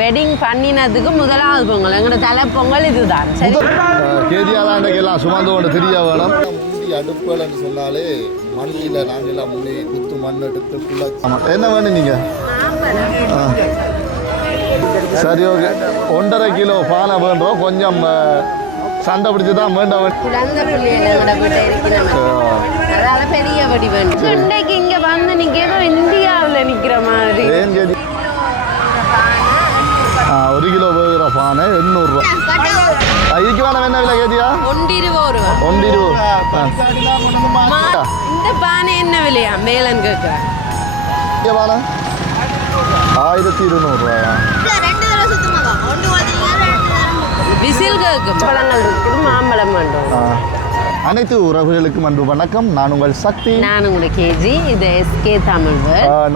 Wedding பண்ணினதுக்கு முதலாவது பொங்கல். எங்களோட தலை பொங்கல் இதுதான். சரி. கேதியா தான் இன்றைக்கு எல்லாம் சுமந்து கொண்டு தெரிய வேணும். முந்தி சொன்னாலே மண்ணில் நாங்கள் எல்லாம் முன்னே குத்து மண் எடுத்து என்ன வேணும் நீங்கள். சரி ஓகே. ஒன்றரை கிலோ பானை வேண்டுறோம். கொஞ்சம் சண்டை பிடிச்சி தான் வேண்டாம் பெரிய வடி வேண்டும் இன்றைக்கு இங்க வந்து நீங்க ஏதோ இந்தியாவுல நிக்கிற மாதிரி ஏன் கேதி ஆ ஒரு கிலோ வேகிற பானை எண்ணூறுரூவா இதுக்கு வேணும் என்ன விலை கேதியா ஒன்றிருவோ ஒரு ஒன்று இருபது ஆ. இந்த பானை என்ன விலையா? மேலன் கேட்க. இங்கே பானை. ஆயிரத்தி இருநூறுவாயா விசில் கேட்கும். பழங்கள் இருக்குது மாம்பழம் வேண்டும். அனைத்து உறவுகளுக்கும் அன்பு வணக்கம். நான் உங்கள் சக்தி. நான் உங்களுக்கு கேஜி. இது எஸ்கே தமிழ்.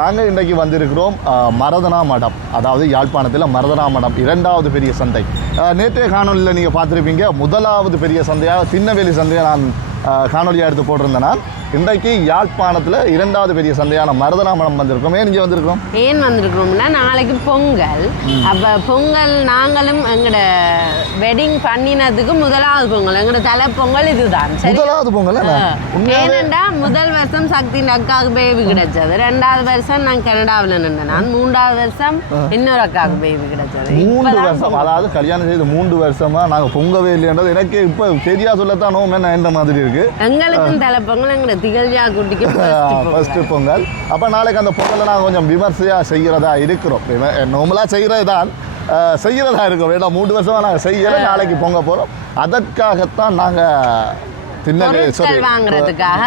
நாங்கள் இன்றைக்கு வந்திருக்கிறோம் மரதனா மடம். அதாவது யாழ்ப்பாணத்தில் மரதனா மடம். இரண்டாவது பெரிய சந்தை. நேற்றைய காணொலியில் நீங்கள் பார்த்துருப்பீங்க. முதலாவது பெரிய சந்தையாக திண்ணவேலி சந்தையாக நான் காணொலியாக எடுத்து போட்டிருந்தேன் நான். இன்றைக்கு யாழ்ப்பாணத்தில் இரண்டாவது பெரிய சந்தையான மரதனா மடம் வந்திருக்கோம். ஏன் இங்கே வந்திருக்கிறோம் ஏன் வந்திருக்கிறோம்னா நாளைக்கு பொங்கல். அப்ப பொங்கல் நாங்களும் எங்கட வெட்டிங் பண்ணினதுக்கு முதலாவது பொங்கல். எங்கட தலை பொங்கல் இதுதான். முதலாவது பொங்கல் ஏனண்டா முதல் வருஷம் சக்தி அக்காவுக்கு பேபி கிடைச்சது. ரெண்டாவது வருஷம் நான் கனடாவில் நின்றேன் நான் மூன்றாவது வருஷம் இன்னொரு அக்காவுக்கு பேபி கிடைச்சது. மூன்று வருஷம். அதாவது கல்யாணம் செய்து மூன்று வருஷமா நாங்கள் பொங்கவே இல்லைன்றது எனக்கு இப்போ சரியா சொல்லத்தான் நோம் என்ன மாதிரி இருக்கு. எங்களுக்கும் தலை பொங்கல் எங்கட திகழ்ஜா குட்டிக்கு first பொங்கல். அப்போ நாளைக்கு அந்த பொங்கலை நாங்கள் கொஞ்சம் விமர்சையாக செய்கிறதா இருக்கிறோம். நார்மலாக செய்கிறது தான் செய்கிறதா இருக்கும் ஏன்னா மூன்று வருஷமாக நாங்கள் செய்யலை நாளைக்கு பொங்க போகிறோம் அதற்காகத்தான் நாங்கள் பொருட்கள் வாங்குறதுக்காக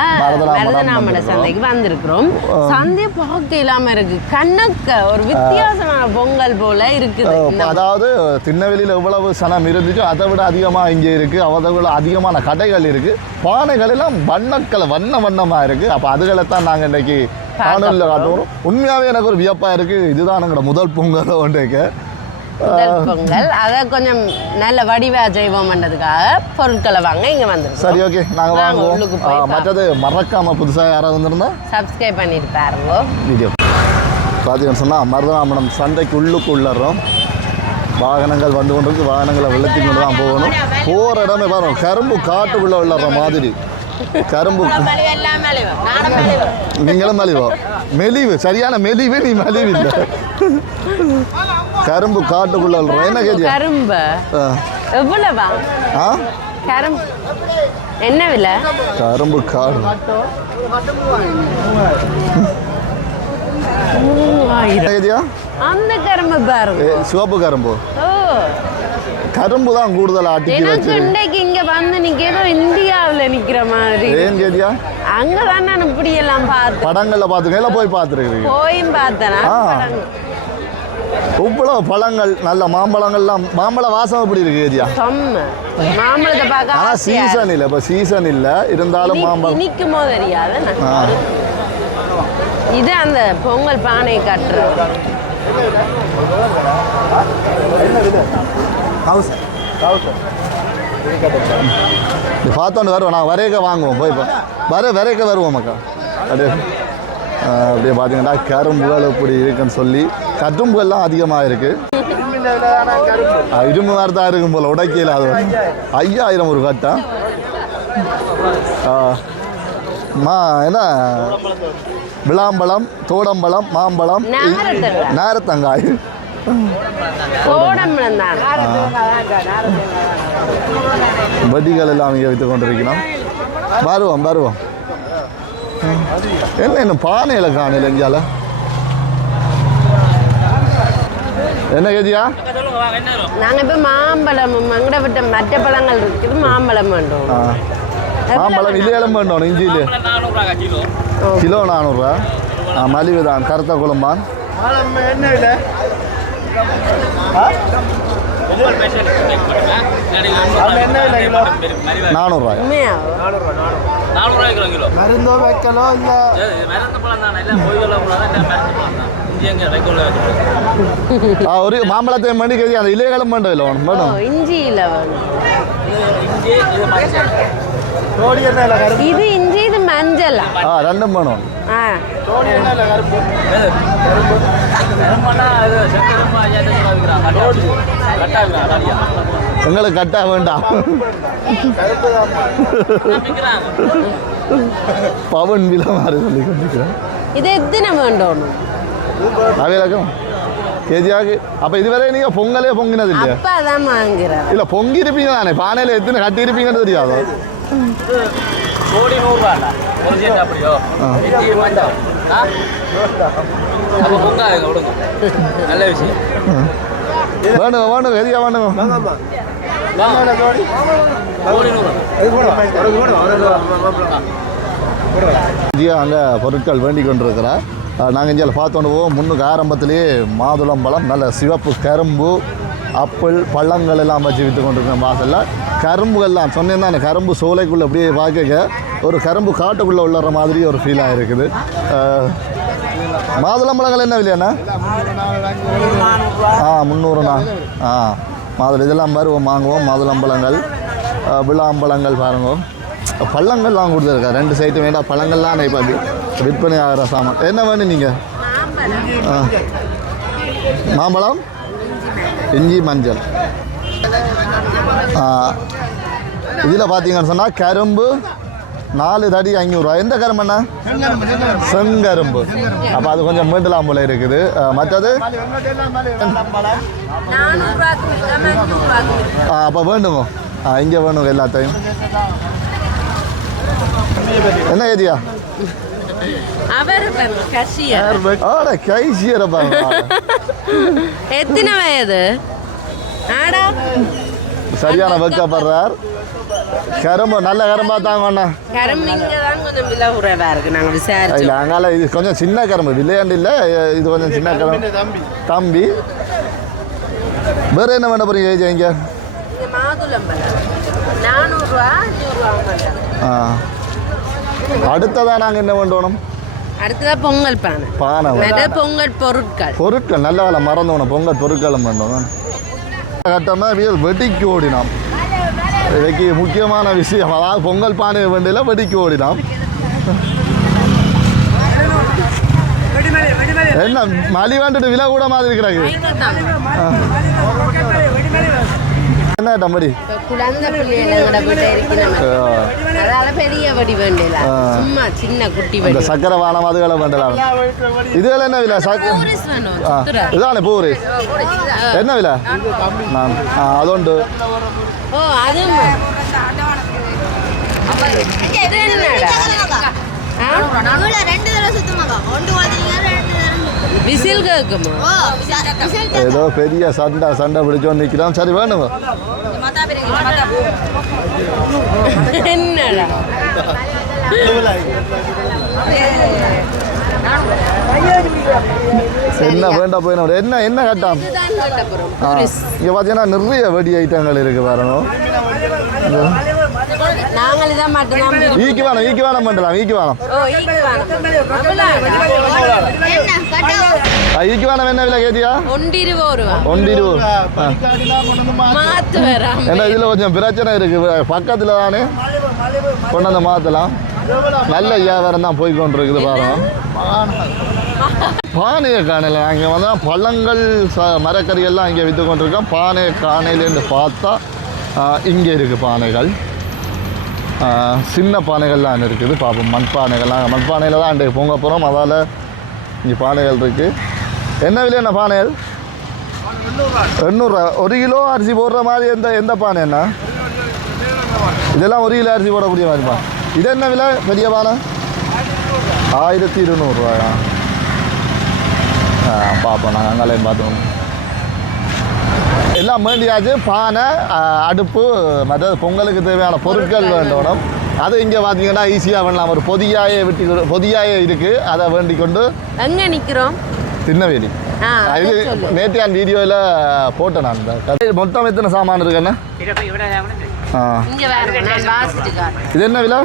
மருதநாமட சந்தைக்கு வந்திருக்கிறோம். சந்தை பார்க்க இல்லாம இருக்கு. கண்ணக்க ஒரு வித்தியாசமான பொங்கல் போல இருக்குது. அதாவது திண்ணவெளியில் எவ்வளவு சனம் இருந்துச்சோ அதை விட அதிகமாக இங்கே இருக்குது விட அதிகமான கடைகள் இருக்குது பானைகள் எல்லாம் வண்ணக்கள் வண்ண வண்ணமாக இருக்குது அப்போ அதுகளை தான் நாங்கள் இன்றைக்கி காணொலியில் காட்டுவோம் உண்மையாகவே எனக்கு ஒரு வியப்பாக இருக்குது இதுதான் எங்களோட முதல் பொங்கல் ஒன்றைக்கு பொங்கல். அதை கொஞ்சம் நல்ல வடிவா செய்வோம்ன்றதுக்காக பொருட்களை வாங்க இங்க வந்துருக்கோம். சரி ஓகே. உள்ளுக்கு வாங்குவோம் மற்றது மறக்காமல் புதுசாக யாராவது வந்திருந்தா சப்ஸ்கிரைப் பண்ணிட்டு பாருங்க. வீடியோ. பார்த்தீங்கன்னு சொன்னால் சந்தைக்கு உள்ளுக்கு உள்ளறோம் வாகனங்கள் வந்து கொண்டு வாகனங்களை வெள்ளத்தி கொண்டு தான் போகணும். போகிற இடமே பாருங்க கரும்பு காட்டுக்குள்ளே உள்ளற மாதிரி. கரும்பு நீங்களும் மலிவோ? மெலிவு சரியான மெலிவு நீ மலிவு இல்லை. கரும்பு காட்டுக்குள்ள என்ன கேஜியா கரும்பு. எவ்வளவா? ஆ? கரும்பு. என்ன விலை? கரும்பு காடு. அந்த கரும்பு பாருங்க. சிவப்பு கரும்பு. கரும்பு தான் எனக்கு வச்சு இன்றைக்கு இங்க வந்து நீங்க ஏதோ இந்தியாவுல நிக்கிற மாதிரி. ஏன் கேஜியா அங்கதான் நான் இப்படி எல்லாம் பார்த்தேன் படங்களில் பார்த்துருக்கேன் இல்லை போய் பார்த்துருக்கீங்க போயும் பார்த்தேனா. இவ்வளோ பழங்கள் நல்ல மாம்பழங்கள்லாம் மாம்பழ வாசம் எப்படி இருக்கு ஏரியா மாம்பழத்தை பார்க்க ஆனால். சீசன் இல்லை இப்போ சீசன் இல்லை. இருந்தாலும் மாம்பழம். இனிக்குமோ தெரியாது ஆ. இது அந்த பொங்கல் பானை கட்டுறது. இது பார்த்தோன்னு வருவோம். நான் வரையக்க வாங்குவோம். போய் வர வரையக்க வருவோம் மக்கா. அப்படியே அப்படியே பார்த்தீங்கன்னா கரும்புகள் இப்படி இருக்குன்னு சொல்லி கரும்புகள்லாம் அதிகமாக இருக்கு ஆ, இரும்பு மாதிரி தான் இருக்கும் போல உடைக்கையில் அது ஐயாயிரம் ஒரு கட்டா? ஆ, மா என்ன? விளாம்பழம் தோடம்பழம் மாம்பழம் நாரத்தங்காய். வட்டிகள் எல்லாம் இங்கே வைத்து கொண்டிருக்கிறோம். வருவோம் வருவோம். என்ன என்ன பானையில் காணல எங்கேயால என்ன கேஜியா? நாங்க இப்ப மாம்பழமும் அங்கட விட்ட மற்ற பழங்கள் இருக்குது மாம்பழம் வேண்டும். மாம்பழம் இல்லையாலும் வேணும் இஞ்சியில். கிலோ நானூறுரூவா ஆ மலிவு தான் கருத்த குழம்பான் நானூறுரூவா உண்மையா நானூறுரூவா கிலோ. மருந்தோ வைக்கலோ இல்லை? மருந்து பழம் தான் இல்லை பொய்தெல்லாம் கூட தான் மருந்து பழம் தான். இங்கே எங்கே வைக்கோல் வைக்கணும் ஆ ஒரு மாம்பழத்தை மணி கேஜி அந்த இலைகளும் வேண்டாம் இல்லை ஒன்று ஓ வேணும் இஞ்சியில வேணும் இஞ்சி இது எங்களுக்கு கட்ட வேண்டாம். பவன் விலை மாறி சொல்லி கொண்டிருக்கிறேன் இது எத்தனை வேண்டும்? அவையிலக்கம் கேஜியாக்கு அப்போ இதுவரை நீங்கள் பொங்கலே பொங்கினது இல்லையா அப்பா தான் வாங்குறார். இல்லை பொங்கி இருப்பீங்க தானே? பானையில் எத்தனை கட்டி இருப்பீங்கன்னு தெரியாதோ? கோடி அப்படியோ? வேணுங்க வேணுங்க எதியா வேணுங்க? அங்கே பொருட்கள் வேண்டிக் கொண்டிருக்கிறேன் நாங்கள் இங்கே பார்த்தோன்னு போவோம். முன்னுக்கு ஆரம்பத்திலேயே மாதுளம்பழம் நல்ல சிவப்பு கரும்பு ஆப்பிள் பழங்கள் எல்லாம் வச்சு விற்று கொண்டிருக்கோம் வாசலில். கரும்புகள்லாம் சொன்னேன் தான் கரும்பு சோலைக்குள்ளே அப்படியே பார்க்க ஒரு கரும்பு காட்டுக்குள்ளே உள்ளற மாதிரி ஒரு ஃபீலாக இருக்குது. மாதுளம்பழங்கள் என்ன விலையாண்ணா ஆ முந்நூறுண்ணா. ஆ. மாதுளை இதெல்லாம் வருவோம் வாங்குவோம் மாதுளம்பழங்கள் அஹ், பாருங்க. பழங்கள்லாம் கொடுத்துருக்கா ரெண்டு சைட்டு வேண்டாம் பழங்கள்லாம் இப்போ விற்பனை ஆகிற சாமான். என்ன வேணும் நீங்கள் மாம்பழம்? இஞ்சி மஞ்சள். இதில் பார்த்தீங்கன்னு சொன்னால் கரும்பு நாலு தடி ஐநூறுரூவா எந்த கரும்புண்ணா செங்கரும்பு. அப்போ அது கொஞ்சம் மீண்டலாம் போல இருக்குது. மற்றது? ஆ அப்போ வேண்டுங்க ஆ இங்கே வேணுங்க எல்லாத்தையும் என்ன சீரப்பா எத்தனை வயது சரியான வெக்கப்படுறார் கரும்பு நல்ல கரும்பா தாங்கண்ணா கரும்பு இங்கே தான் கொஞ்சம் விலை குறைவா இருக்கு நாங்கள் இல்லை விசாரிச்சோம் அங்கால இது கொஞ்சம் சின்ன கரும்பு விளையாண்டு இல்லை இது கொஞ்சம் சின்ன கரும்பு தம்பி வேறு என்ன பண்ண போறீங்க ஏஜ் இங்கே ஆ. அடுத்ததாக நாங்கள் என்ன பண்ணணும் அடுத்ததா பொங்கல் பானை. பொங்கல் பொருட்கள். பொருட்கள் நல்ல வேலை. மறந்தோணும் பொங்கல் பொருட்களும் பண்ணணும் கட்டமாக வீல் வெடிக்கு ஓடினோம். இதுக்கு முக்கியமான விஷயம். அதாவது பொங்கல் பானை வேண்டியில் வெடிக்கு ஓடினோம். என்ன மலிவாண்டு விலை கூட மாதிரி இருக்கிறாங்க. என்ன தம்படி குழந்தை பிள்ளைகளோட பெரிய வடி வேண்டல சும்மா சின்ன குட்டி வடி. சக்கரை வானம் அதுகளை வேண்டலாம் இதுல என்ன விலை? இதான பூரி? என்ன விலை? அதுண்டு. ஓ ரெண்டு தடவை சுத்தமாக ஒன்று விசில் கேட்குமா ஏதோ பெரிய சண்டை சண்டை பிடிச்சோன்னு நிற்கிறோம் சரி வேணுங்க என்னடா என்ன வேண்டாம் போயிடும் என்ன என்ன கட்டாம் இங்கே பார்த்தீங்கன்னா நிறைய வெடி ஐட்டங்கள் இருக்கு பாருங்க நாங்கள் இதை மட்டும்தான் விரும்புவோம். ஈக்கு வேணும் ஈக்கு வேணும் பண்ணலாம் ஈக்கு வேணும். ஓ ஈக்கு வேணும். அவ்வளோ என்ன கட்டா ஆ, ஈக்கு வேணும் என்ன விலை கேட்டியா? ரூபா. ஒன்று இருபது. மாத்து ஏன்னா இதில் கொஞ்சம் பிரச்சனை இருக்கு. பக்கத்தில் தானே? கொண்டு வந்து மாற்றலாம் நல்ல வியாபாரம் தான் போய் கொண்டு இருக்குது பாருங்க பானையை காணல அங்கே வந்து பழங்கள் ச மரக்கறி எல்லாம் இங்கே விற்று கொண்டிருக்கோம். பானையை காணையிலேருந்து பார்த்தா இங்கே இருக்குது பானைகள். சின்ன பானைகள்லாம் இருக்குது. பார்ப்போம் மண் பானைகள்லாம் மண் பானையில் தான் அண்டு பொங்க போகிறோம் அதால் இங்கே பானைகள் இருக்குது என்ன விலை என்ன பானைகள்? எண்ணூறுரூவா ஒரு கிலோ அரிசி போடுற மாதிரி எந்த எந்த பானை என்ன? இதெல்லாம் ஒரு கிலோ அரிசி போடக்கூடிய மாதிரிப்பா இது என்ன விலை? பெரிய பானை? ஆயிரத்தி இருநூறுவாயா ஆ பார்ப்போம் நாங்கள் அங்கேயும் பார்த்தோம் எல்லாம் வேண்டியாச்சு பானை அடுப்பு மற்றது பொங்கலுக்கு தேவையான பொருட்கள் வேண்டணும் அது இங்கே பார்த்தீங்கன்னா ஈஸியாக பண்ணலாம். ஒரு பொதியாயே விட்டு பொதியாயே இருக்குது அதை வேண்டிக் கொண்டு எங்க ஆ, அதை இது. நேற்று வீடியோவில் போட்டேன் நான். இந்த. மொத்தம் எத்தனை சாமான் இருக்குண்ணா ஆ. இங்க வேற நான் வாசிட்டு காட்டுறேன். இது என்ன விலை?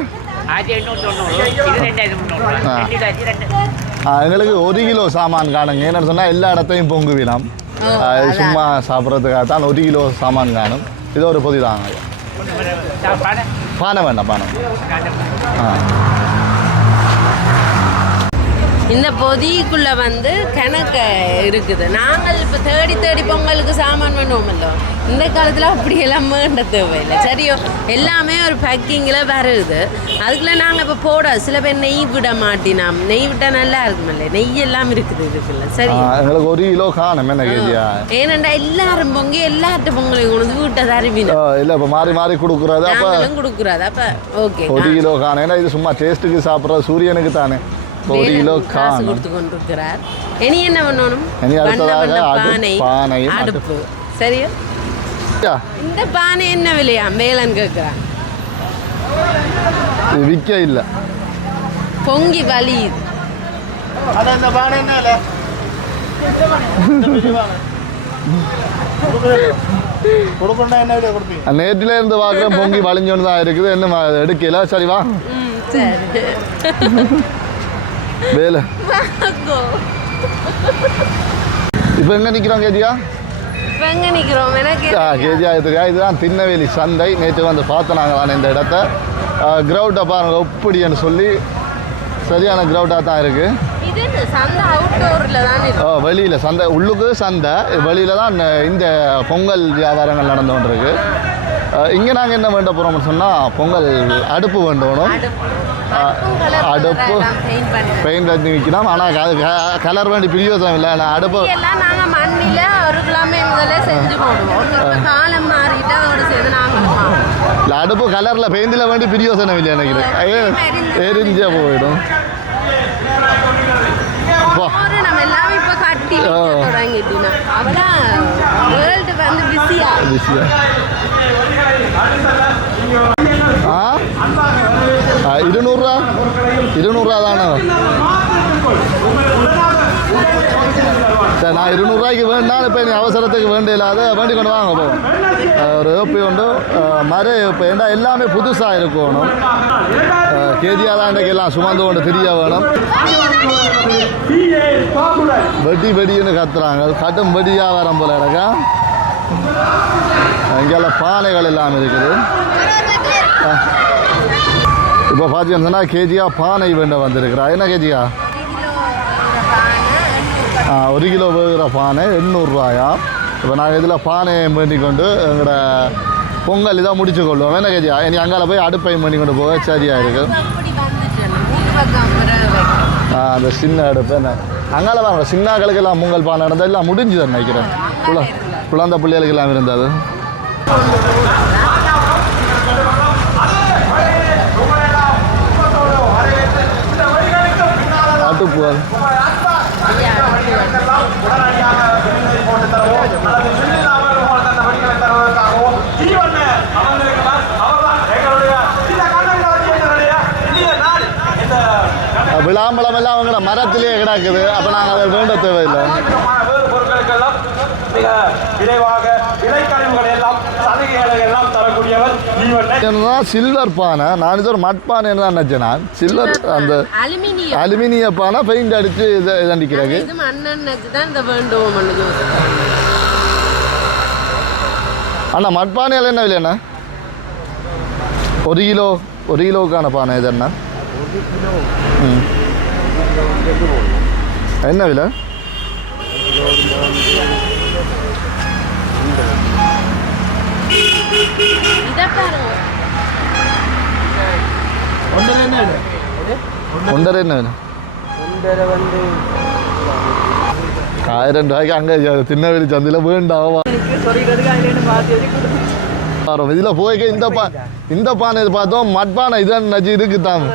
எங்களுக்கு ஒரு கிலோ சாமான் காணுங்க. என்னன்னு சொன்னால் எல்லா இடத்தையும் பொங்கு வீணாம் ஓ, ஆ, இது. சும்மா சாப்பிட்றதுக்காக தான் ஒரு கிலோ சாமான் காணும் இது ஒரு பொதி தாங்க பானை வேண்டாம் பானை. ஆ. இந்த பொதிக்குள்ள வந்து கணக்கு இருக்குது. நாங்கள் இப்போ தேடி தேடி பொங்கலுக்கு சாமான் பண்ணுவோமല്ലോ இந்த காலத்தில் அப்படியெல்லாம் வேண்ட தேவையில்லை. சரியோ? எல்லாமே ஒரு பேக்கிங்கில் வருது. அதுக்குள்ள நாங்கள் இப்போ போட சில பேர் நெய் விட மாட்டினோம். நெய் விட்டால் நல்லா இருக்குமில்ல? நெய் எல்லாம் இருக்குது இதுக்குள்ள. சரி எங்களுக்கு ஒரு கிலோ காணும் ஏனண்டா எல்லாரும் பொங்கி எல்லார்ட்ட பொங்கலையும் கொண்டு வீட்டை தருவினோம். இல்லை இப்போ மாறி மாறி கொடுக்குறது அப்போ கொடுக்குறாது? அப்போ ஓகே ஒரு கிலோ காணும். ஏன்னா இது சும்மா டேஸ்ட்டுக்கு சாப்பிட்றது சூரியனுக்கு தானே. ஒரு கிலோ காசு கொடுத்து கொண்டிருக்கிறார் இனி என்ன பண்ணணும்? இனி அடுத்ததாக பானை பானையும் அடுப்பு. சரியா? இந்த பானை என்ன விலையா? வேலன் கேட்குறான். இது விற்க இல்லை. பொங்கி வலி. நேற்றில இருந்து பார்க்குறேன் பொங்கி வலிஞ்சோன்னு தான் இருக்குது. என்ன எடுக்கல. சரி வா. சரி. வேலை. இப்போ எங்கே நிற்கிறோம் கேஜியா எங்க ஆ கேஜியா தெரியா இதுதான் திண்ணவேலி சந்தை. நேற்று வந்து பார்த்தோம் நாங்கள் இந்த இடத்த. கிரவுண்டை பாருங்க எப்படின்னு சொல்லி சரியான கிரவுண்டாக தான் இருக்குது வெளியில் சந்தை உள்ளுக்கு சந்தை. வெளியில் தான் இந்த- இந்த பொங்கல் வியாபாரங்கள் நடந்து கொண்டிருக்கு. இங்கே நாங்கள் என்ன வேண்ட போகிறோம்னு சொன்னால் பொங்கல் அடுப்பு வேண்டணும். அடுப்பு. பெயிண்ட் அடிச்சு விற்கலாம் ஆனால் கலர் வேண்டி பிரியோசனம் இல்லை. நான் அடுப்பு எல்லாம் நாங்க மண்ணில ஒரு முதல்ல செஞ்சு போடுவோம். காலம் மாறிட்டு அதோட சேர்ந்து நாங்களும் அடுப்பு கலரில் பெயிண்டில் வேண்டி பிரியோசனம் இல்லை எனக்கு? எரிஞ்ச போயிடும். பிஸியா ஆ? ஆ, இருநூறுரூவா? தானே? சரி நான் இருநூறுவாய்க்கு வேண்டாம் இப்போ நீ அவசரத்துக்கு வேண்டிய இல்லாத வேண்டி கொண்டு வாங்க போவோம் ஒரு ஏப்பி உண்டு. மர ஏப்பி. ஏண்டா எல்லாமே புதுசாக இருக்கணும். கேஜியாக தான் இன்றைக்கு எல்லாம் சுமந்து கொண்டு தெரிய வேணும். வெடி வெடின்னு கத்துறாங்க. கடும் வெடியாக வரம் போல இடக்கா இங்கெல்லாம் பானைகள் எல்லாம் இருக்குது. இப்போ பார்த்தீங்கன்னா கேஜியா பானை வேண்ட வந்திருக்கிறா. என்ன கேஜியா? ஆ ஒரு கிலோ வேகிற பானை எண்ணூறுரூவாயா இப்போ நாங்கள் இதில் பானையை பண்ணி கொண்டு எங்களோட பொங்கல் இதாக முடிச்சு கொள்வோம். என்ன கேஜியா? இனி அங்கால போய் அடுப்பை பண்ணி கொண்டு போக சரியாக இருக்கு? ஆ, அந்த சின்ன அடுப்பு என்ன? அங்கால வாங்க சின்னாக்களுக்கு பொங்கல் பானை நடந்தது. எல்லாம் முடிஞ்சுது நினைக்கிறேன். குழந்தை பிள்ளைகளுக்கு எல்லாம் இருந்தது. அடுப்பு அது. விளாம்பழம் எல்லாம் அவங்கள மரத்திலேயே கிடக்குது அப்போ நாங்கள் அதை வேண்ட தேவையில்லை பொருட்களுக்கெல்லாம் மிக விரைவாக விலைக்கழிவுகளை எல்லாம் சலுகைகளை எல்லாம் என்னன்னா சில்வர் பானை நான் இது ஒரு மட்பானைன்னு தான் நினச்சேன் நான் சில்வர் அந்த அலுமினியம் அலுமினிய பானை பெயிண்ட் அடித்து இதை இதண்டிக்கிறாங்க இது மண்ணெண்ணெச்சு தான் இந்த வேண்டுவோம் அண்ணா மட்பானையில் என்ன விலை அண்ணா ஒரு கிலோ ஒரு கிலோவுக்கான பானை இது என்ன. என்ன விலை இதை பாருங்க ஒன்றரை என்ன ஆயிரம் ரூபாய்க்கு அங்கே திருநெல்வேலி சந்தையில் வேண்டாம் இதில் போய்க்க இந்த பா இந்த பானை பார்த்தோம் மட்பானை இதான் நச்சு இருக்குதான்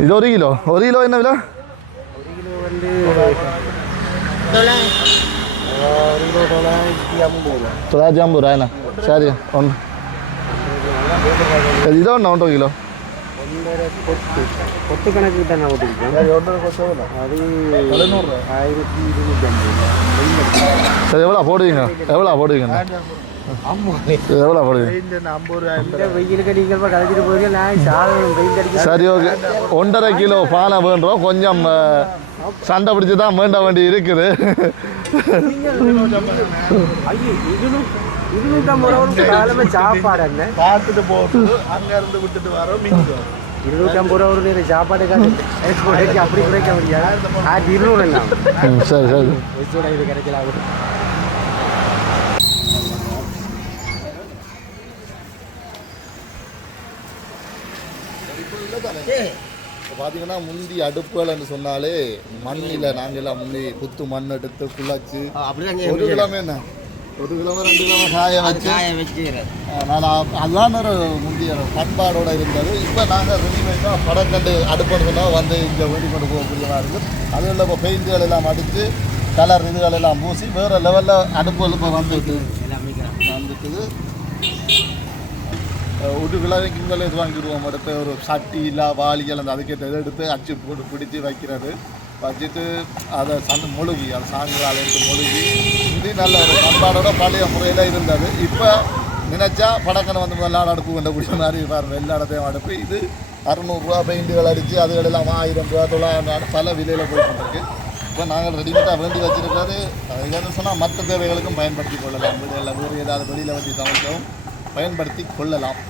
இது ஒரு கிலோ ஒரு கிலோ என்ன விலை தொள்ளாயிரத்தி ஐம்பது ரூபாய்ண்ணா சரி ஒன்று இதோ ஒன்று ஒன்றரை கிலோ கொத்து கணக்கு தானே சரி எவ்வளோ போடுவீங்க எவ்வளோ போடுவீங்க எவ்வளோ போடுவீங்க சரி ஓகே ஒன்றரை கிலோ பானை வேண்டுறோம் கொஞ்சம் சண்டை பிடிச்சி தான் வேண்ட வேண்டி இருக்குது இருநூற்றம்பது ரூபா சாப்பாடு பார்த்துட்டு போட்டு அங்க இருந்து விட்டுட்டு வரோம் மிஞ்சிட்டு இருநூற்றம்பது ரூபா ஒரு சாப்பாடுக்காக குறைக்க அப்படி குறைக்க முடியாது ஆயிரத்தி இருநூறு எல்லாம் சரி சரி இது கிடைக்கலாம் இப்போ பார்த்தீங்கன்னா முந்தி அடுப்புகள்னு சொன்னாலே மண்ணில் நாங்கள் எல்லாம் முந்தி குத்து மண் எடுத்து குழச்சி. ஒரு கிழமை என்ன? ஒரு கிழமை ரெண்டு கிழமை காய வச்சு. நான் அதான் ஒரு முந்தைய பண்பாடோட இருந்தது. இப்போ நாங்கள் ரெடிமேடாக படக்கண்டு அடுப்புன்னு சொன்னால் வந்து இங்கே வேண்டி கொண்டு போகக்கூடியதாக இருக்குது அதுவும் இல்லை இப்போ பெயிண்ட்டுகள் எல்லாம் அடித்து கலர் இதுகள் எல்லாம் பூசி வேறு லெவலில் அடுப்புகள் இப்போ வந்துட்டு வந்துட்டுது ஒரு கிலோவைக்கு இங்கே இது வாங்கிடுவோம் அடுத்து ஒரு சட்டி இல்லை வாளிகள் அந்த அதுக்கேற்ற இதை எடுத்து அச்சு போட்டு பிடிச்சி வைக்கிறது. வச்சுட்டு அதை சன் மொழுகி அந்த சாயங்காலம் எடுத்து மொழுகி இது நல்ல ஒரு பண்பாடோட பழைய முறையில் இருந்தது. இப்போ நினச்சா படக்கனை வந்து எல்லா அடுப்பு கண்டக்கூடிய மாதிரி பாருங்க. எல்லா இடத்தையும் அடுப்பு. இது அறுநூறுரூவா பெயிண்டுகள் அடித்து அதுகளெல்லாம் ஆயிரம் ரூபா தொள்ளாயிரம் பல விலையில் போயிட்டுருக்கு இப்போ நாங்கள் ரெடிமேடாக வேண்டி அது இதுன்னு சொன்னால் மற்ற தேவைகளுக்கும் பயன்படுத்தி கொள்ளலாம். வீடுகளில் வேறு ஏதாவது வெளியில் வச்சு சமைக்கவும் பயன்படுத்தி கொள்ளலாம்.